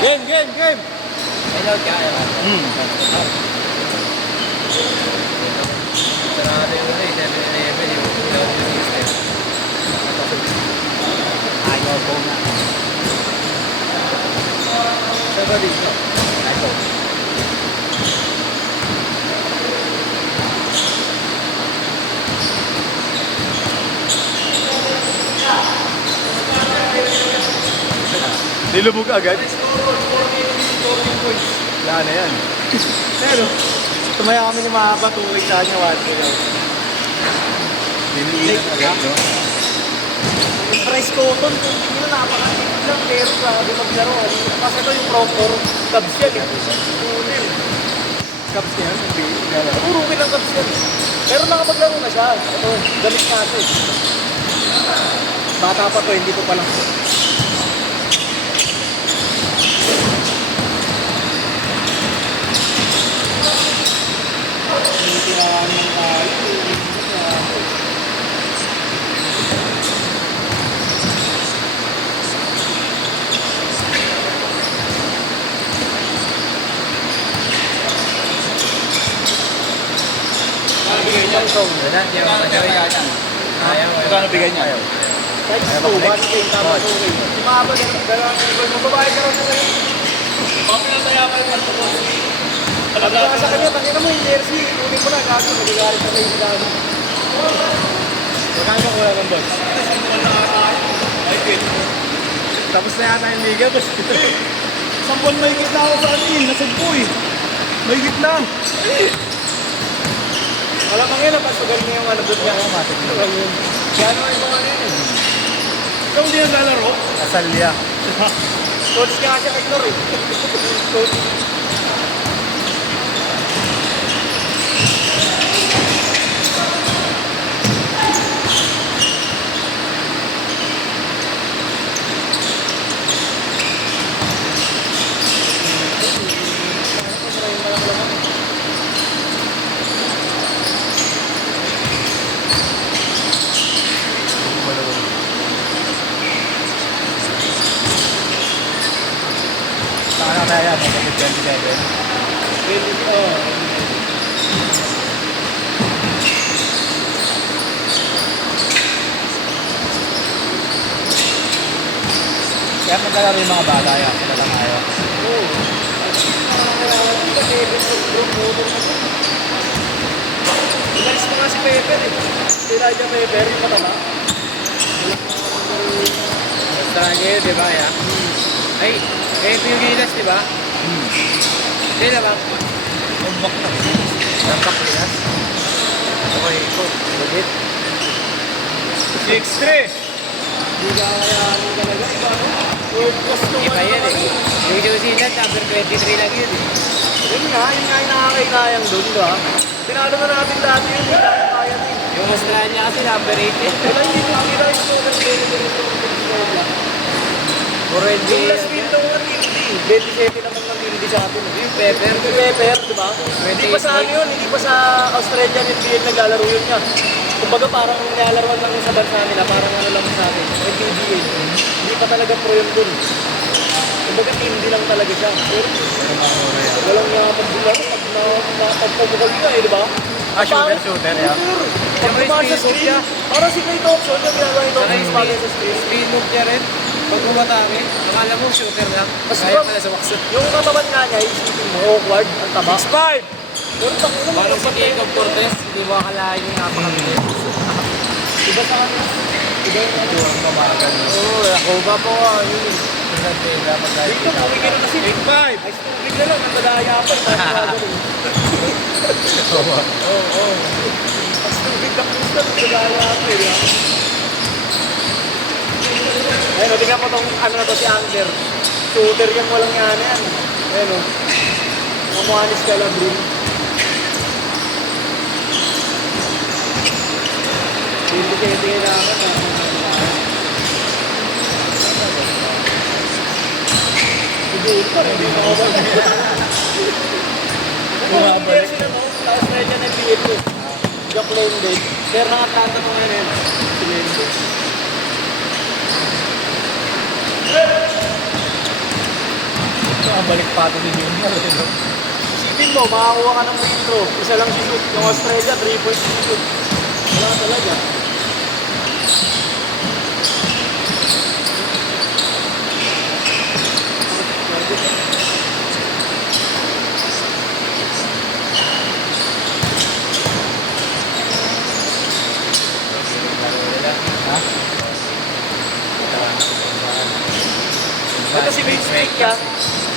Game, game, game! Hello, kaya ba? Sarado yung 7-Eleven, yung system. Ayaw po na. Saan ba dito? Ayaw. Nilubog agad? Wala na yan. Pero, tumaya kami ni Mahaba, tuloy sa kanya, 1-2. Niliinan agad, no? Yung price cotton, kung hindi nyo napakatipid lang, pero grabe maglaro. Kasi ito yung proper Cubs yan eh. Cups niya, hindi. Puro rookie lang Cubs yan. Pero nakapaglaro na siya. Ito, gamit nga ito eh. Bata pa to, hindi ko pa lang. Hindi tinawanan tayo. Wala, hindi ako madali yata. Ayaw. Magkano bigay niya? Ayaw. Kahit ito, bali kayo, tama ito kayo. Si Mahaba yan, mababae ka raw sa kayo. Sabi ko nga sa kanya, tangina mo yung jersey, kunin mo na, gago, nagagalit na kayo sa gago. Magkano ba kuya ng boss? Tapos na yata yung liga, boss. Isang buwan may gitna ako sa atin, nasagpo eh. May gitna. Malamang yun, napasugal niya yung ano doon niya. Kaya naman yung mga yun eh. Ikaw hindi naglalaro? Asalya. Coach ka siya kay Klor eh. Coach. Saan na yan? Mag-27. Kaya magkalaro yung mga bata yan. Sila lang ayaw. Umalis pa nga si Pepper eh. Si Elijah Pepper, yung mataba. Stranger, di ba? Ya? Ay, ito yung gilas, di ba? Sila ba? Umbak na. Nampak nila. Okay, ito. Legit. 6-3. Hindi ka kayanin talaga. Iba no? World class to Iba yan eh. Yung Josilan, number 23 lang yun eh. Yun nga yung nakakainayang doon, di ba? Pinalo na natin dati yun, hindi tayo kaya din. Yung Australia kasi number 8 eh. Wala hindi ko nakita yung solar dito. Puro Yung NBA. last win daw ng Tildy. 27 naman ng Tildy sa atin. Yung Pepper. Yung Pepper, di ba? Hindi pa sa ano yun, hindi pa sa Australian NBA naglalaro yun niya. Kumbaga parang nilalaroan lang sa bansa nila, parang ano lang sa atin, PBA. Hindi pa talaga pro yun dun. Kumbaga Tildy lang talaga siya. Pero walang niya pag-bularo, pag-pagpagpagpagpagpagpag ka eh, di ba? Shooter, yeah. Pag kumahan sa screen, parang si Clay Thompson, yung ginagawa ni Thompson sa bagay sa screen. Speed move niya rin. Pag umatake, akala mo shooter lang. Mas Kaya ba- pala sa wakso. Yung katawan nga niya, isipin mo, awkward, ang taba. 6-5. Pero takot naman, Parang si Jacob Cortez, hindi mo akalain yung napakabilis. iba sa kanya. Iba yung ano. Ang pamagan. Oo, ako ba po yun. Dito, kumigil na kasi. 8-5. Ay, stupid na lang, nagdadaya pa. Oo. Ang stupid na pusta, nagdadaya pa. Ayun, tingnan mo tong ano na to si Anger. Shooter yan, walang yan yan. Ayun o. Mamuhanis ka lang, bro. Hindi naman. Siguro pa, hindi mo ako ba? Bumabalik. Sila no, sa Australian NBA ko. Jack Lended. Pero nang-Atlanta mo ngayon. Si Lended. balik pa ito ni Junior. Isipin mo, makakuha ka ng free throw. Isa lang si shoot. Yung Australia, 3 points si shoot. Wala talaga. Ito si Vince Creek yan.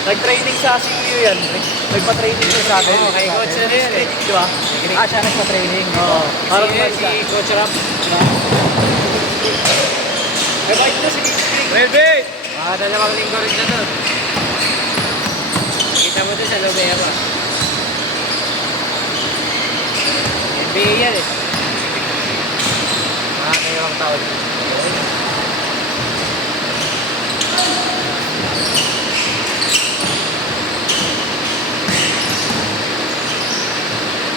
Nag-training sa CU yan. Nagpa-training siya sa atin. Oo, kay Coach na rin eh. Di ba? Ah, siya nagpa-training. Oo. Parang Si Coach Rap. Mabait na si Vince Creek. Melvin! Baka dalawang linggo rin na to. Kita mo doon sa Lomea pa. NBA yan eh. Mga kayawang taon.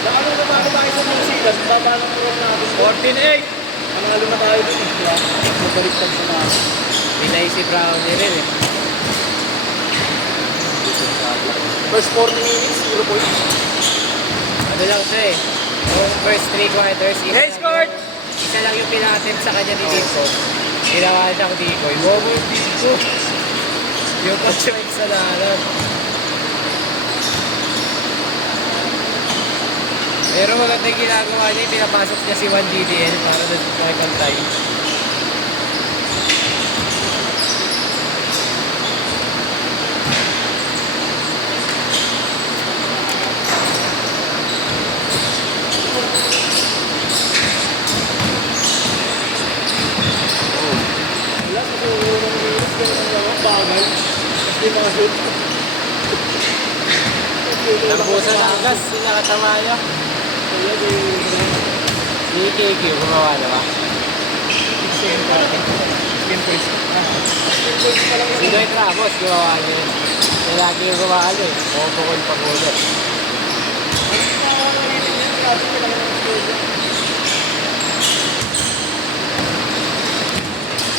Ano naman tayo sa New Zealand? Baba ng tuwan natin. 14-8! Panalo na tayo dun. Di ba? Magbaliktad sa mga. Binay si Brownie rin eh. First 40 minutes, 0 points. Ano lang siya eh. Yung first 3 quarters, Hey, scored! isa lang yung pinaattempt sa kanya ni Dito. Ginawa siyang decoy. Wow, yung Dito. Yung coach yung sa lahat. Pero maganda yung ginagawa niya, pinapasok niya si 1DDL para doon makipantay. Wala, kasi unang minutes, ganun ang gawang bagal. Tapos di mga shoot. Nambusan ang gas, sinakatama niya. Kaya di... Si KQ, gumawa na ba? 16 points. Si Dwight Ramos, gumawa niya yun. Kaya lagi yung gumawa eh. Pumukul pa kulo.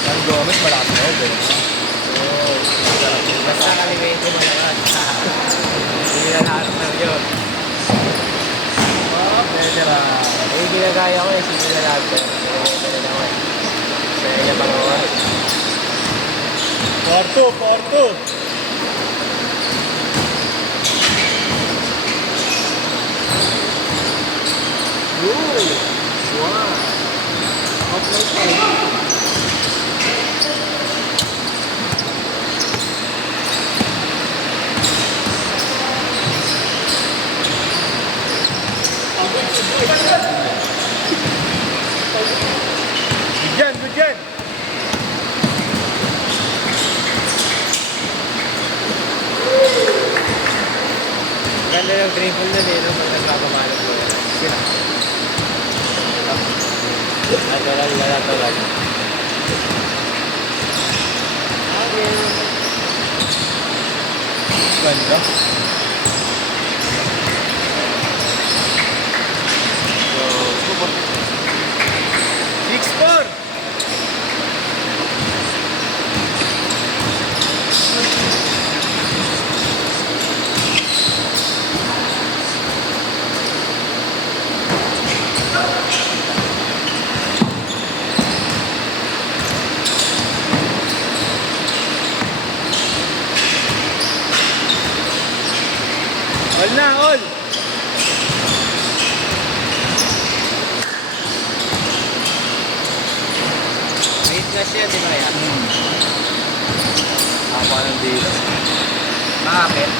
Ang Gomez, malakas na yun. Basta kalimete mo naman. Hindi na lahat na yun. Pwede ba? Eh, ginagaya ko eh. Sige na lahat ko. Kalimete na naman. Kaya niya pangawa. Porto! Good! Wow! Off ng time. Good yan! Ganda yung dribble nun eh. Nung nagpapamalo ko. Sino? Natural. Ganda. All na, all! Wait na siya, di ba yan? Tama ng dito. Makapit.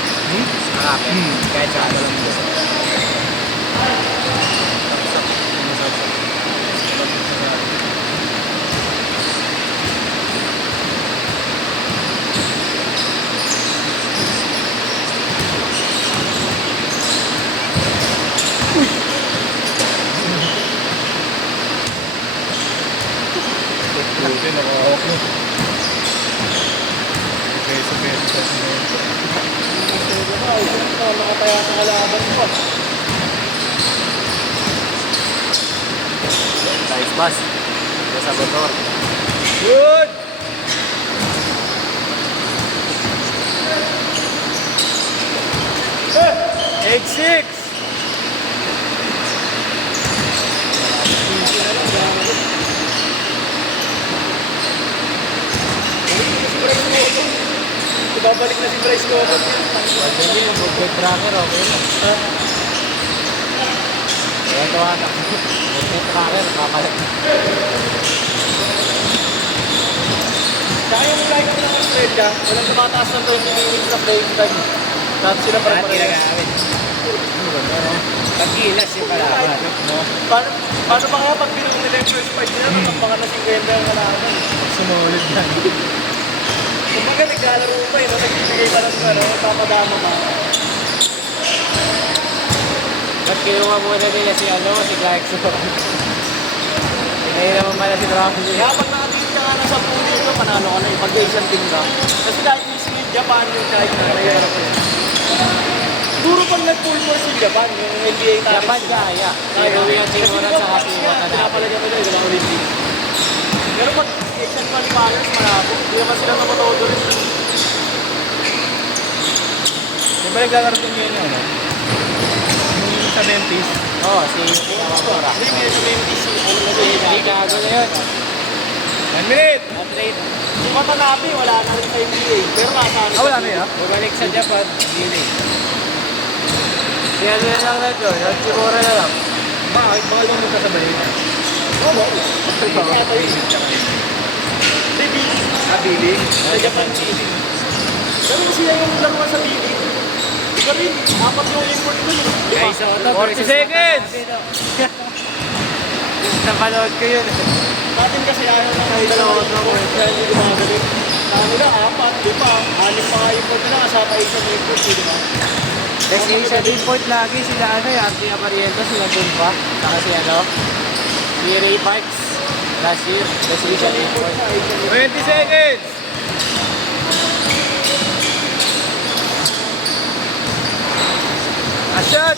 Makapit. Kahit sa ano lang dito. Buti, nakahawak mo. Beso. Nakataya sa kalaban ko. Nice pass. Ito sa motor. Good! 8-6. Ibabalik na si Bryce Cotton. Pwede yun, good tracker, okay na. Ito ata. Good tracker, kapalit. Tsaka yung like ng Australia, walang tumataas ng 20 minutes na playing time. Lahat sila para Lahat ginagamit. Pag-ilas yung kalaban. No? Paano ba kaya pag binuo nila yung first fight nila, magpaka na 50 ang kalaban? Sumulid yan. Kumbaga naglalaro pa no? Nagbibigay pa ng papadama pa. Ba't kinuha muna nila si Clarkson? Ngayon naman pala si Brazil. Kaya pag nakatingin ka nga na sa puno ito, panalo ka na yung pag-Asian team ka. Kasi kahit yung Japan yung kahit na nahihirap ko. Puro pag nag-full force yung Japan, yung NBA tayo. Japan kaya. Pero yung Timoran sa kasi yung Watanabe. Pinapalagyan mo nila, yung Olympics. Pero pag Asian qualifiers, malabo. Hindi naman sila namatodo rin. Di ba naglalaro din yun ano? Yung sa Memphis. Oo, si Kamamura. Hindi, may sa Memphis. Chicago na yun. 1 minute. Na-trade. Yung Watanabe, wala na rin sa NBA. Pero kasali. Wala na yun. Bumalik sa Japan. Hindi. Si ano na lang na doon. Yung Timura na lang. Bakit? Baka ibang magkasabay. Oo. Ito yun. Hindi, Billy. Billy. Sa Japan, Billy. Pero sila yung laruan sa Billy. Iba rin, apat yung import ko yun. Ay, so ito. 40 seconds. Napanood ko yun. Natin kasi ayaw na kahit dalawang import. Kaya hindi gumagaling. Ano nila, apat, lima, anim mga import nila kasama isang import, di ba? Destination import lagi sila ano yung Archie Apariento, sila Tumpa. Saka si ano, si Ray Parks. Last year, destination import. 20 seconds. A shot.